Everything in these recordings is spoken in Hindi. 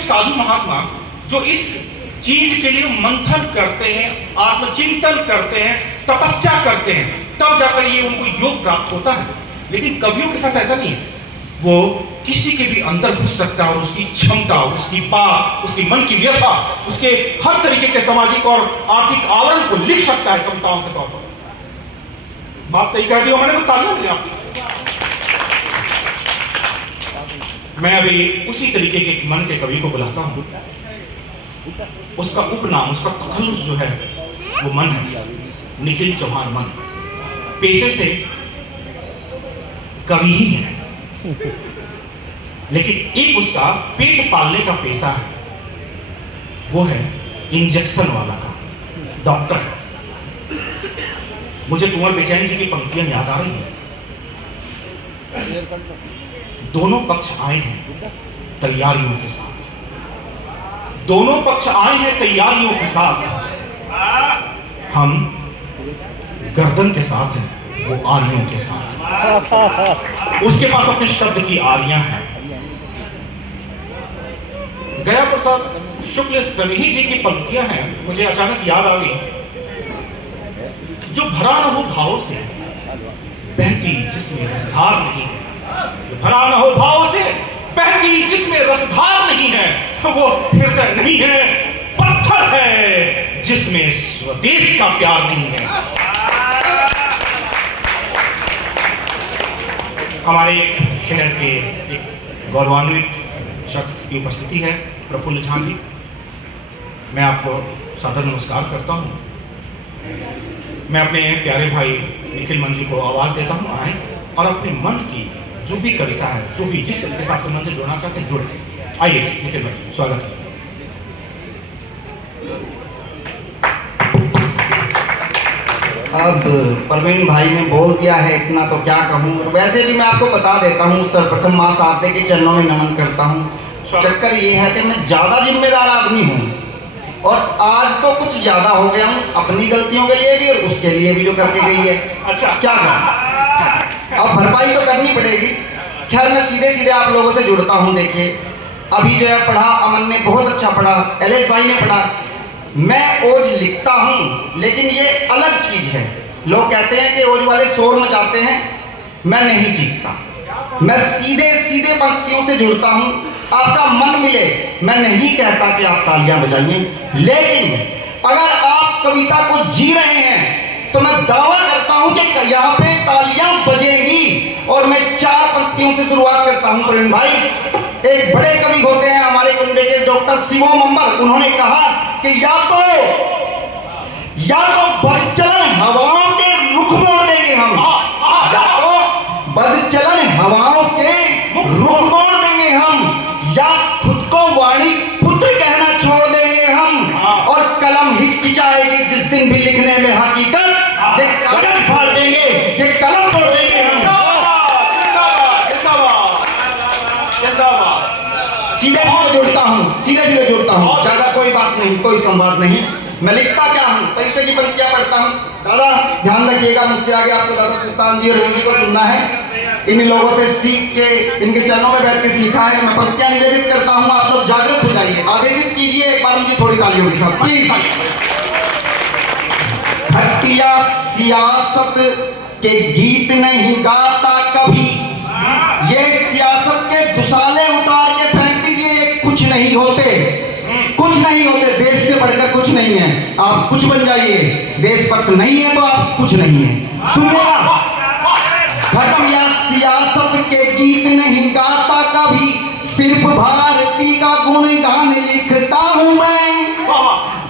साधु महात्मा जो इस चीज के लिए मंथन करते हैं, आत्मचिंतन करते हैं, तपस्या करते हैं, तब जाकर ये उनको योग प्राप्त होता है। लेकिन कवियों के साथ ऐसा नहीं है। वो किसी के भी अंदर घुस सकता है और उसकी क्षमता, उसकी बात, उसकी मन की व्यथा, उसके हर तरीके के सामाजिक और आर्थिक आवरण को लिख सकता है कविताओं के तौर पर। बात सही कह दी हो मैंने, तो तालियां मिली आपकी। मैं अभी उसी तरीके के मन के कवि को बुलाता हूं। उसका उपनाम, उसका तखल्लुस जो है वो मन है, निखिल चौहान मन। पेशे से कवि ही है, लेकिन एक उसका पेट पालने का पेशा है, वो है इंजेक्शन वाला का डॉक्टर। मुझे कुंवर बेचैन जी की पंक्तियां याद आ रही हैं। दोनों पक्ष आए हैं तैयारियों के साथ, दोनों पक्ष आए हैं तैयारियों के साथ। हम गर्दन के साथ हैं, वो आर्यों के साथ। उसके पास अपने शब्द की आर्यां हैं। गया प्रसाद शुक्ल सनेही जी की पंक्तियां हैं, मुझे अचानक याद आ गई। जो भरा न हो भावों से बहती जिसमें रसधार नहीं है, जो भरा न हो भावों से बहती जिसमें रसधार नहीं है, वो हृदय नहीं है, पत्थर है जिसमें स्वदेश का प्यार नहीं है। हमारे शहर के एक गौरवान्वित शख्स की उपस्थिति है, प्रफुल्ल झा जी। मैं आपको सादर नमस्कार करता हूँ। मैं अपने प्यारे भाई निखिल मन जी को आवाज़ देता हूँ, आए और अपने मन की जो भी कविता है, जो भी जिस तरीके से आपसे मन से जुड़ना चाहते हैं जुड़े। आइए निखिल भाई, स्वागत है। अब प्रवीण भाई ने बोल दिया है इतना, तो क्या कहूँ। वैसे भी मैं आपको बता देता हूँ, सर्वप्रथम माँ शारदे के चरणों में नमन करता हूँ। चक्कर ये है कि मैं ज़्यादा जिम्मेदार आदमी हूँ और आज तो कुछ ज़्यादा हो गया हूँ, अपनी गलतियों के लिए भी और उसके लिए भी जो करके गई है। अच्छा, क्या कहूँ, अब भरपाई तो करनी पड़ेगी। खैर मैं सीधे सीधे आप लोगों से जुड़ता हूँ। देखिए अभी जो है पढ़ा, अमन ने बहुत अच्छा पढ़ा, एलएस भाई ने पढ़ा। मैं ओज लिखता हूँ, लेकिन ये अलग चीज़ है। लोग कहते हैं कि ओज वाले शोर मचाते हैं, मैं नहीं चीखता। मैं सीधे सीधे पंक्तियों से जुड़ता हूँ। आपका मन मिले, मैं नहीं कहता कि आप तालियां बजाइए, लेकिन अगर आप कविता को जी रहे हैं तो मैं दावा करता हूं कि यहाँ पे तालियां बजेंगी। और मैं 4 पंक्तियों से शुरुआत करता हूं। प्रवीण भाई एक बड़े कवि होते हैं हमारे कुंडे के, डॉक्टर शिवम अंबर। उन्होंने कहा कि या तो बदचलन हवाओं के रुख मोड़ देंगे हम, या तो बदचलन हवाओं के रुख मोड़ देंगे हम, या खुद को वाणी पुत्र कहना छोड़ देंगे हम। और कलम हिचकिचाएगी जिस दिन भी लिखने में हकीकत, ये कागज फाड़ देंगे, ये कलम तोड़ देंगे हम। सीधे सीधे जुड़ता हूँ, सीधे सीधे जुड़ता हूँ, ज्यादा कोई बात नहीं, कोई संवाद नहीं। मैं लिखता क्या हूँ, परीक्षा की पंक्तियां पढ़ता हूँ। दादा ध्यान रखिएगा, मुझसे आगे आपको दादा सुल्तान जी और रवि को सुनना है। इन लोगों से सीख के, इनके चरणों में बैठ के सीखा है। मैं पंक्तियां निवेदित करता हूँ, आप लोग जागृत हो जाइए, आदेशित कीजिए। एक बार उनकी थोड़ी तालियों के साथ प्लीज। घटिया सियासत के गीत नहीं गाता कभी, ये सियासत के दुसाले उतार के फेंक दीजिए। ये कुछ नहीं होते, कुछ नहीं होते, देश से बढ़कर कुछ नहीं है। आप कुछ बन जाइए, देशभक्त नहीं है तो आप कुछ नहीं है। सुनिएगा, घटिया सियासत के गीत नहीं गाता कभी, सिर्फ भारती का गुणगान लिखता हूं मैं।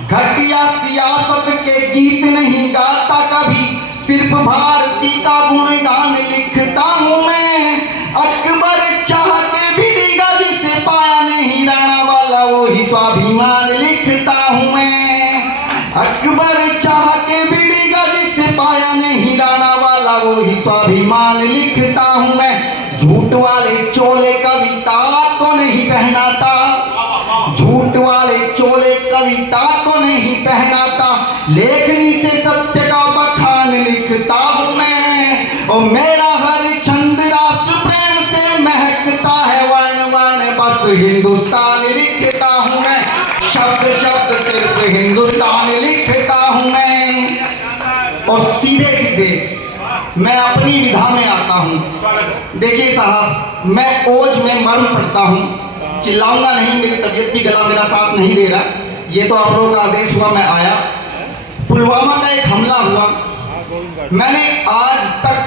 घटिया सियासत के गीत नहीं गाता कभी, सिर्फ भारती का गुणगान लिखता हूं मैं। अकबर चाह के भी डीगा जिसे पाया नहीं राणा वाला, वो ही स्वाभिमान लिखता हूं मैं। अकबर चाह के भी डीगा जिसे पाया नहीं राणा वाला, वो ही स्वाभिमान लिखता हूं मैं। झूठ वाले चोले कविता को नहीं पहनाता, झूठ वाले चोले कविता को नहीं पहनाता, लेखनी से सत्य का बखान लिखता हूं मैं। और मेरा हर छंद राष्ट्र प्रेम से महकता है, वर्ण वर्ण बस हिंदुस्तान लिखता हूँ मैं, शब्द शब्द सिर्फ हिंदुस्तान लिखता हूँ मैं। और सीधे सीधे मैं अपनी विधा में आता हूँ। देखिए साहब, मैं ओज में मर्म पड़ता हूँ, चिल्लाऊंगा नहीं, मेरी तबीयत भी, गला मेरा साथ नहीं दे रहा। ये तो आप लोगों का आदेश हुआ, मैं आया। पुलवामा का एक हमला हुआ, मैंने आज तक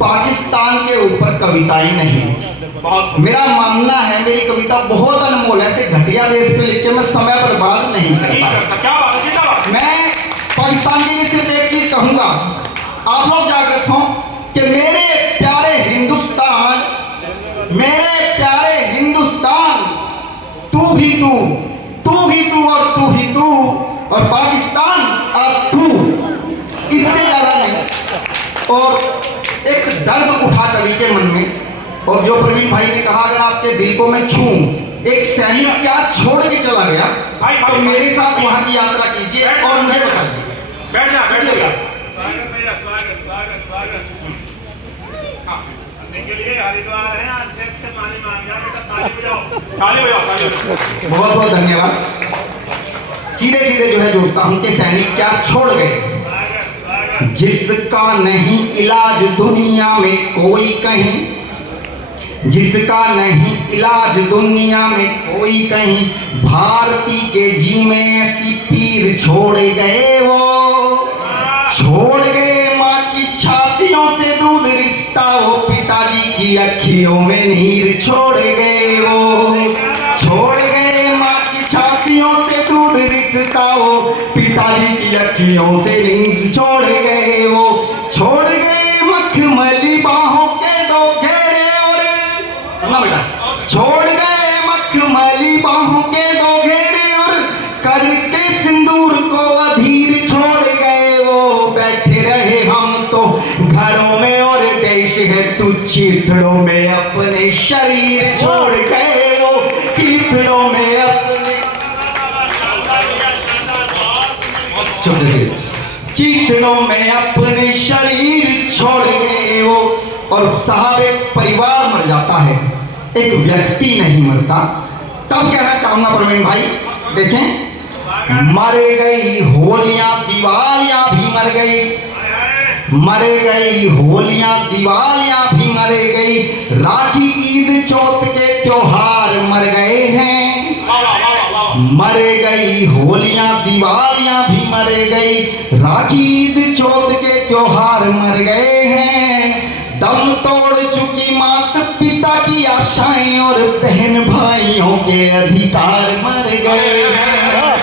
पाकिस्तान के ऊपर कविताएं नहीं, मेरा मानना है मेरी कविता बहुत अनमोल है। ऐसे घटिया देश पे लिख के मैं समय बर्बाद नहीं करता। मैं पाकिस्तान के लिए सिर्फ एक चीज कहूंगा, आप लोग जागृत हो कि मेरे प्यारे हिंदुस्तान, मेरे प्यारे हिंदुस्तान, तू ही तू, तू ही तू और तू ही तू, और पाकिस्तान और तू, इससे ज्यादा नहीं। और एक दर्द उठा कवि के मन में, और जो प्रवीण भाई ने कहा अगर आपके दिल को मैं छूं, एक सैनिक क्या छोड़ के चला गया, तो मेरे साथ वहां की यात्रा कीजिए और मुझे बताइए। बैठ जा, बैठ जा। स्वागत भैया, स्वागत स्वागत स्वागत। अपने के लिए हरिद्वार है, अच्छे अच्छे माने मांग गया, बेटा ताली बजाओ, ताली बजाओ, ताली बजाओ। बहुत बहुत धन्यवाद। सीधे सीधे जो है जोड़ता हूं कि सैनिक क्या छोड़ गए, जिसका नहीं इलाज दुनिया में कोई कहीं, जिसका नहीं इलाज दुनिया में कोई कहीं, भारती के जी में ऐसी पीर छोड़ गए वो, छोड़ गए माँ की छातियों से दूध रिश्ता वो, पिताजी की अखियों में नीर छोड़ गए वो, छोड़ गए माँ की छातियों से दूध रिश्ता वो, पिताजी की अखियों से नीर छोड़ गए वो, छोड़ गए मखमली बाहों के दो घेरे, और बेटा छोड़ गए मखमली बाहों के दो घेरे, और करके सिंदूर को अधीर छोड़ गए वो, बैठे रहे हम तो घरों में और देश है तू चिथड़ों में अपने शरीर छोड़ गए वो, चिथड़ों में अपने चिथड़ों में अपने शरीर छोड़ गए वो। और साहब, एक परिवार मर जाता है, एक व्यक्ति नहीं मरता। तब कहना चाहूंगा प्रवीण भाई, देखें, मर गई होलियां दिवालियां भी मर गई, मर गई होलियां दिवालियां भी मर गई, राखी ईद चौथ के त्योहार मर गए हैं, मर गई होलियां दिवालियां भी मर गई, राखी ईद चौथ के त्योहार मर गए हैं, दम तोड़ चुकी माता पिता की आशाएं और बहन भाइयों के अधिकार मर गए हैं,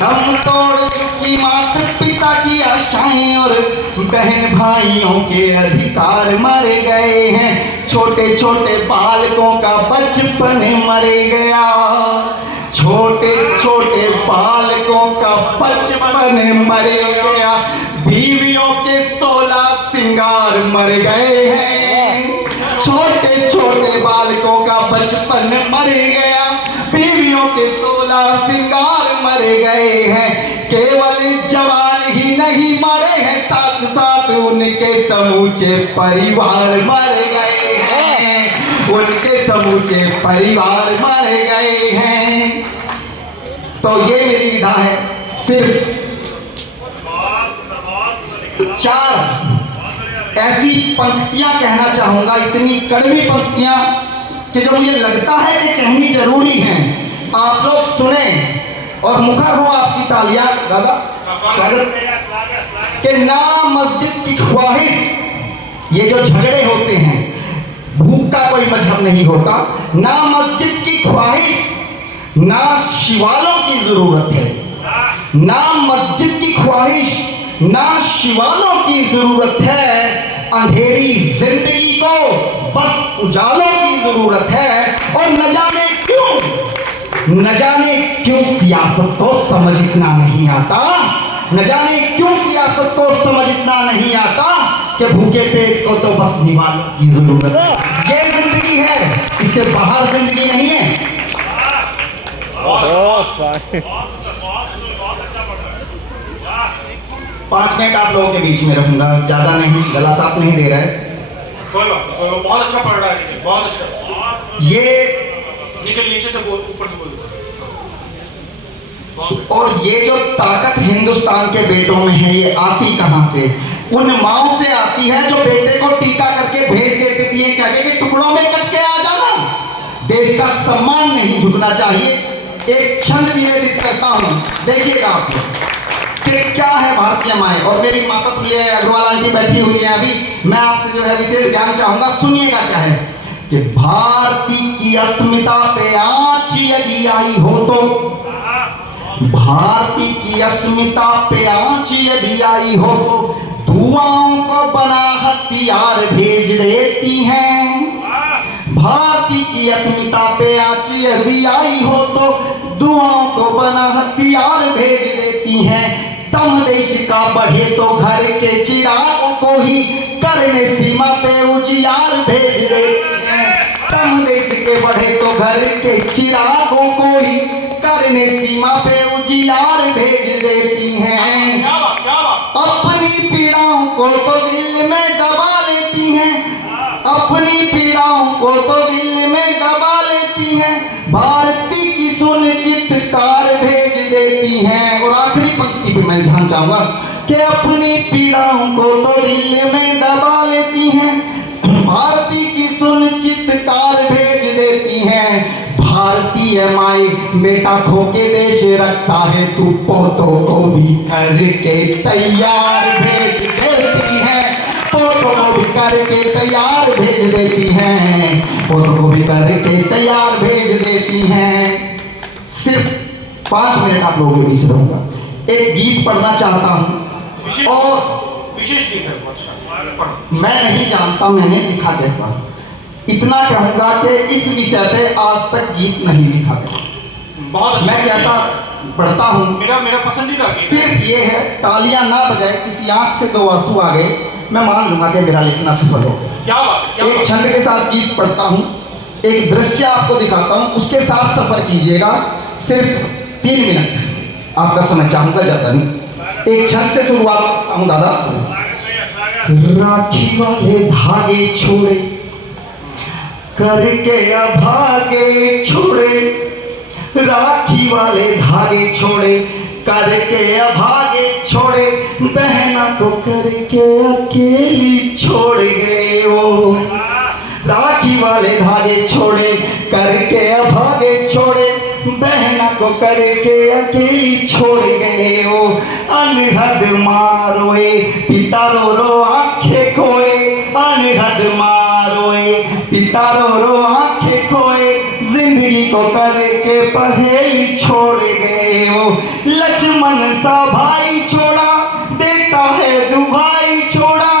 दम तोड़ चुकी माता पिता की आशाएं और बहन भाइयों के अधिकार मर गए हैं, छोटे छोटे बालकों का बचपन मर गया, छोटे छोटे बालकों का बचपन मर गया, बीवियों के 16 सिंगार मर गए हैं, छोटे छोटे बालकों का बचपन मर गया, बीवियों के 16 सिंगार मर गए हैं, केवल जवान ही नहीं मरे हैं, साथ साथ उनके समूचे परिवार मर गए हैं, उनके समूचे परिवार मर गए हैं। तो ये मेरी विधा है, सिर्फ 4 ऐसी पंक्तियां कहना चाहूंगा, इतनी कड़वी पंक्तियां कि जो मुझे लगता है कि कहनी जरूरी है। आप लोग सुने और मुखर हो आपकी तालियां। दादा स्वागत। कि ना मस्जिद की ख्वाहिश, ये जो झगड़े होते हैं, भूख का कोई मजहब नहीं होता, ना मस्जिद की ख्वाहिश, ना शिवालों की जरूरत है, ना मस्जिद की ख्वाहिश, ना शिवालों की जरूरत है, अंधेरी जिंदगी को बस उजालों की जरूरत है। और न जाने क्यों सियासत को समझ इतना नहीं आता, न जाने क्यों सियासत को समझ इतना नहीं आता कि भूखे पेट को तो बस निवालों की जरूरत है। ये जिंदगी है, इससे बाहर जिंदगी नहीं है। 5 मिनट आप लोगों के बीच में रहूंगा, ज्यादा नहीं, गला साफ नहीं दे रहा है। बहुत अच्छा पढ़ रहा है, बहुत अच्छा। ये निकल नीचे से बोल, ऊपर से बोल। और ये जो ताकत हिंदुस्तान के बेटों में है, ये आती कहां से? उन माओ से आती है जो बेटे को टीका करके भेज देती है, कहते कि टुकड़ों में कट के आ जाना। देश का सम्मान नहीं झुकना चाहिए। एक छंद निवेदित करता हूं, देखिएगा आप कि क्या है भारतीय माएँ। और मेरी माता तुल्य अग्रवाल आंटी बैठी हुई है अभी, मैं आपसे जो है विशेष ध्यान चाहूंगा, सुनिएगा क्या है कि भारती की अस्मिता पे आँच यदि आई हो तो, भारती की अस्मिता पे आँच यदि आई हो तो धुआओं को बना हथियार भेज देती हैं। भारती की अस्मिता पे आँच यदि आई हो तो धुआओं को बना हथियार भेज देती हैं। दम देश का बढ़े तो घर के चिरागों को ही करने सीमा पे उजियार भेज देती हैं। दम देश के बढ़े तो घर के चिरागों को ही करने सीमा पे उजियार भेज देती हैं। अपनी पीड़ाओं को तो दिल में दबा लेती हैं, अपनी पीड़ाओं को तो दिल में दबा लेती हैं। भारती की सुनिश्चित तार भेज देती हैं। और आखिरी पंक्ति पे मैं ध्यान चाहूंगा कि अपनी पीड़ाओं को तो दिल में दबा लेती हैं, भारती की सुनिश्चित तार भेज देती हैं। भारतीय माई बेटा खो के देश रक्षा है, तू पोतों को भी करके तैयार भेज देती है, पोतों को भी करके तैयार भेज देती हैं, पोतों को भी करके तैयार भेज देती हैं। सिर्फ 5 मिनट आप लोगों के बीच रहूंगा, एक गीत पढ़ना चाहता हूं और विशेष गीत है, मैं नहीं जानता मैंने लिखा कैसा, इतना कहूंगा कि इस विषय पे आज तक गीत नहीं लिखा गया। बहुत अच्छा, मैं कैसा पढ़ता हूं, मेरा पसंदीदा गीत सिर्फ ये है, तालियां ना बजाए, किसी आंख से 2 आंसू आ गए, मैं मान लूंगा कि मेरा लिखना सफल हो गया। क्या बात है, एक छंद के साथ गीत पढ़ता हूं, एक दृश्य आपको दिखाता हूं, उसके साथ सफर कीजिएगा। सिर्फ 3 मिनट आपका समय चाहूंगा, ज्यादा नहीं। एक छंद से शुरुआत करता हूं दादा। राखी वाले धागे छोड़े करके अभागे छोड़े, राखी वाले धागे छोड़े करके अभागे छोड़े, बहना को करके अकेली छोड़ गए वो। राखी वाले धागे छोड़े करके अभागे छोड़े, बहना को करके अकेली छोड़ गए वो। अनहद मारोए पिता रो रो आंखें खोए, अनहद मारोए पिता रो रो आंखें खोए, जिंदगी को करके पहेली छोड़ गए वो। लक्ष्मण सा भाई छोड़ा देता है दुहाई छोड़ा,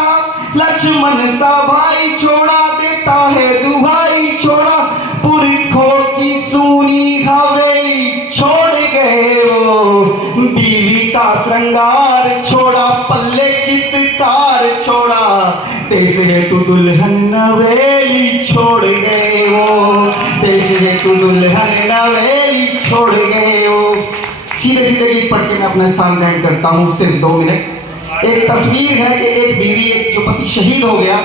लक्ष्मण सा भाई छोड़ा देता है दुहाई छोड़ा, पुरखों की सूनी हवेली छोड़ गए वो। बीवी का श्रृंगार छोड़ा पल्ले चित्कार छोड़ा, देश हेतु दुल्हन नवेली छोड़ गए वो, देश हेतु दुल्हन नवेली छोड़ गए वो। सीधे सीधे गीत पढ़ के मैं अपना स्थान ग्रहण करता हूँ, सिर्फ 2 मिनट। एक तस्वीर है कि एक बीवी, एक जो पति शहीद हो गया,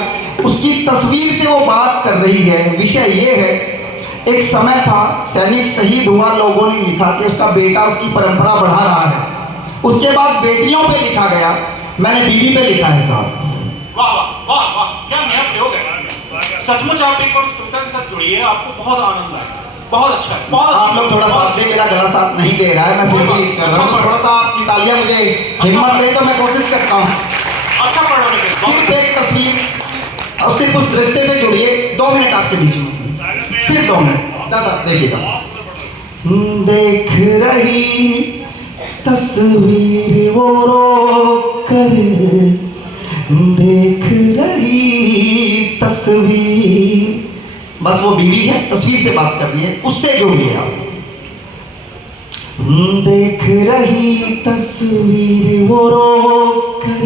उसकी तस्वीर से वो बात कर रही है। विषय ये है, एक समय था सैनिक शहीद हुआ, लोगों ने लिखा कि उसका बेटा उसकी परंपरा बढ़ा रहा है। उसके बाद बेटियों पे लिखा गया, मैंने बीवी पे लिखा है साहब। वाह वाह वाह वाह, क्या नया प्रयोग है। सचमुच आप एक बार उस कविता के साथ जुड़िए, आपको बहुत आनंद आएगा। बहुत अच्छा है, बहुत अच्छा। आप लोग थोड़ा साथ दे, मेरा गला साथ नहीं दे रहा है, मैं फिर भी कर रहा हूँ, थोड़ा सा आपकी तालियां मुझे हिम्मत दे तो मैं कोशिश करता हूँ। अच्छा पढ़ रहे हैं। सिर्फ एक तस्वीर और सिर्फ उस दृश्य से जुड़िए, 2 मिनट आपके बीच में, सिर्फ 2 मिनट। दादा देखिएगा। देख रही तस्वीर वो रो कर, देख रही तस्वीर, बस वो बीवी है, तस्वीर से बात करनी है, उससे जोड़िए आप। देख रही तस्वीर वो रो कर,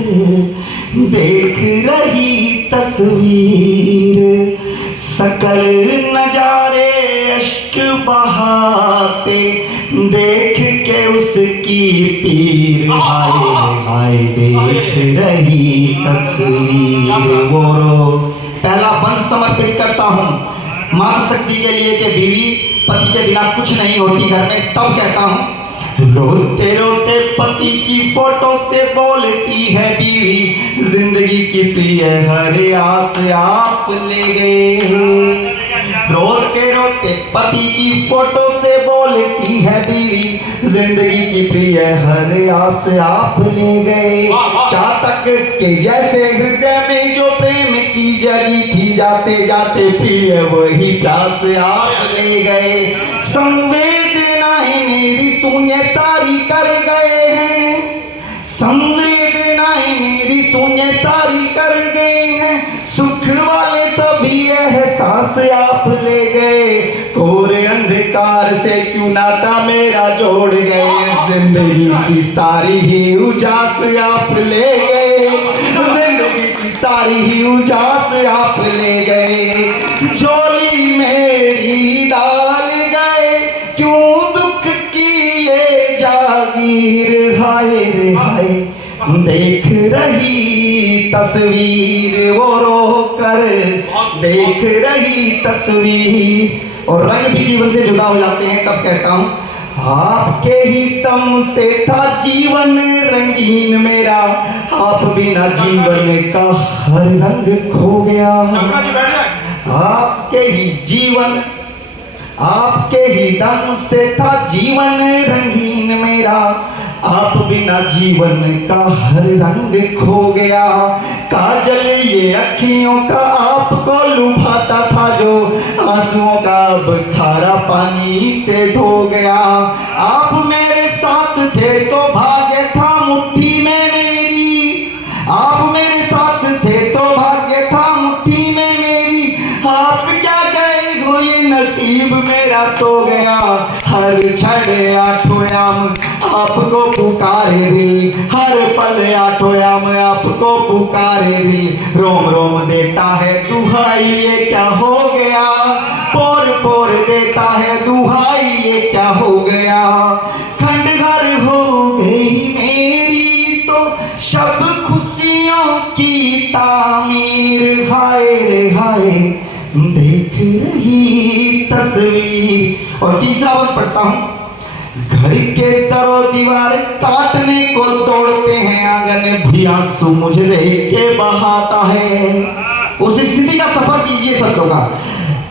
देख रही तस्वीर, सकल नजारे अश्क बहाते, देख के उसकी पीर, हाय हाय देख रही तस्वीर वो रो। पहला बंद समर्पित करता हूँ मातृशक्ति के लिए कि बीवी पति के बिना कुछ नहीं होती घर में, तब कहता हूँ रोते रोते पति की फोटो से बोलती है बीवी, जिंदगी की प्रिय हर आस आप ले गए। रोते रोते पति की फोटो से बोलती है बीवी, जिंदगी की प्रिय हर आस आप ले गए। चातक के जैसे हृदय में जो प्रेम की जगी थी, जाते जाते प्रिय वही प्यास आप ले गए। संवेदनाएं मेरी शून्य सारी कर गए हैं, संवेदनाएं मेरी शून्य सारी कर गए हैं, सुख वाले सभी एहसास आप ले गए। कोरे अंधकार से क्यों नाता मेरा जोड़ गए, जिंदगी की सारी ही उजास आप ले गए, जिंदगी की सारी ही उजास आप ले गए। झोली मेरी डाल गए, क्यों दुख की ये जागीर, हाय रे हाय देख रही तस्वीर वो रो कर, देख रही तस्वीर। और रंग भी जीवन से जुदा हो जाते हैं, तब कहता हूँ आपके ही दम से था जीवन रंगीन मेरा, आप बिना जीवन का हर रंग खो गया। आपके ही जीवन, आपके ही दम से था जीवन रंगीन मेरा, आप बिना जीवन का हर रंग खो गया। काजल ये अखियों का आपको लुभाता था, जो आंसुओं का अब खारा पानी से धो गया। आप मेरे साथ थे तो भाग्य था मुट्ठी में मेरी, आप मेरे साथ थे तो भाग्य था मुट्ठी में मेरी, आप क्या गए हो ये नसीब मेरा सो गया। हर क्षण आठोयाम आपको पुकारे दिल, हर पल आठोयाम आपको पुकारे दिल। रोम रोम देता है दुहाई ये क्या हो गया, पोर पोर देता है दुहाई ये क्या हो गया। खंडहर हो गई मेरी तो शब खुशियों की तामीर, हाय रे हाय देख रही तस्वीर। और तीसरा पद पढ़ता हूँ, घर के दरो दीवार काटने को दौड़ते हैं, आंगन भी आंसू मुझे देख के बहाता है। उस स्थिति का सफर कीजिए शब्दों का।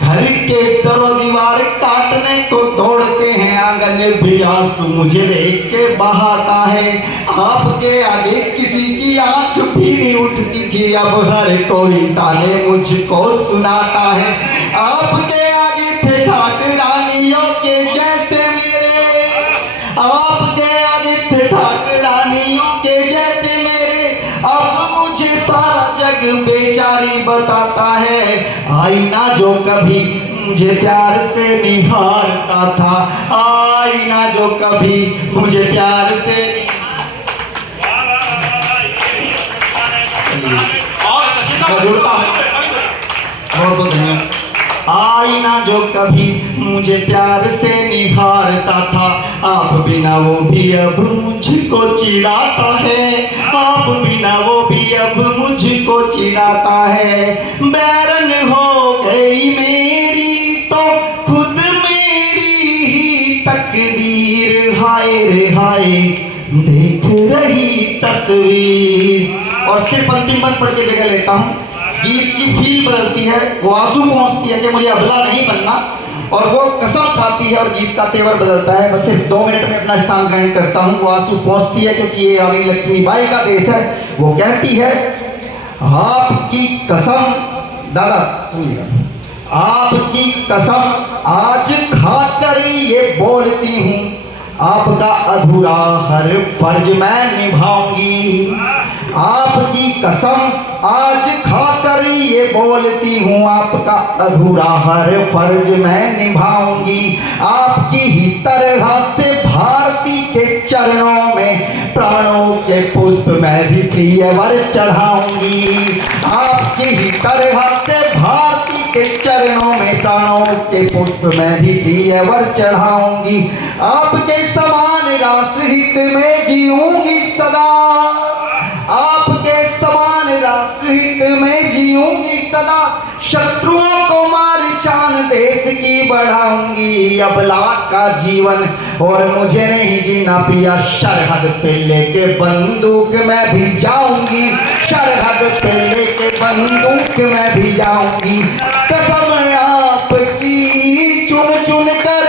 घर के दरो दीवार काटने को दौड़ते हैं, आंगन भी आंसू मुझे देख के बहाता है। आपके आगे किसी की आंख भी नहीं उठती थी, अब हर कोई ताने मुझको सुनाता है। आपके आगे थे ठाट रानियों के जैसे मेरे, आपके आगे थे ठाट रानियों के जैसे मेरे, अब मुझे सारा जग बेचारी बताता है। आईना जो कभी मुझे प्यार से निहारता था, आईना जो कभी मुझे प्यार से जुड़ता है, बहुत बहुत धन्यवाद। आईना जो कभी मुझे प्यार से निहारता था, आप बिना वो भी अब मुझको चिढ़ाता है, आप बिना वो भी अब मुझको चिढ़ाता है। बैरन हो गई मेरी तो खुद मेरी ही तकदीर, हाय रे हाय देख रही तस्वीर। और सिर्फ अंतिम पद पढ़ के जगह लेता हूँ। गीत की फील बदलती है, वो आंसू पहुंचती है कि मुझे अबला नहीं बनना, और वो कसम खाती है और गीत का तेवर बदलता है। बस सिर्फ 2 मिनट में अपना स्थान ग्रहण करता हूँ। वो आंसू पहुंचती है क्योंकि ये रानी लक्ष्मीबाई का देश है। वो कहती है आपकी कसम, दादा सुनिएगा, आपकी कसम आज खाकर ये बोलती हूँ, आपका अधूरा हर फर्ज मैं निभाऊंगी। आपकी कसम आज खाकर ये बोलती हूँ, आपका अधूरा हर फर्ज मैं निभाऊंगी। आपकी ही तरह से भारती के चरणों में प्राणों के पुष्प मैं भी प्रियवर चढ़ाऊंगी। आपकी ही तरह से भारती के चरणों में प्राणों के पुष्प मैं भी प्रियवर चढ़ाऊंगी। आपके समान राष्ट्रहित में जीऊंगी सदा, आपके समान राष्ट्रहित में जीऊंगी सदा। शत्रुओं को मार शान दे देश की बढ़ाऊंगी अबला का जीवन, और मुझे नहीं जीना पिया सरहद पे लेके बंदूक मैं भी जाऊंगी, सरहद पे लेके बंदूक मैं भी जाऊंगी। कसम आपकी चुन चुन कर,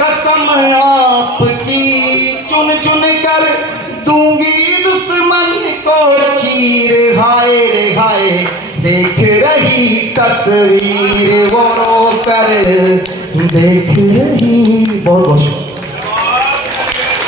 कसम आपकी चुन चुन कर दूंगी दुश्मन को चीर। हाय रे हाय देख रही तस्वीर वो रो कर, देख रही। बहुत बहुत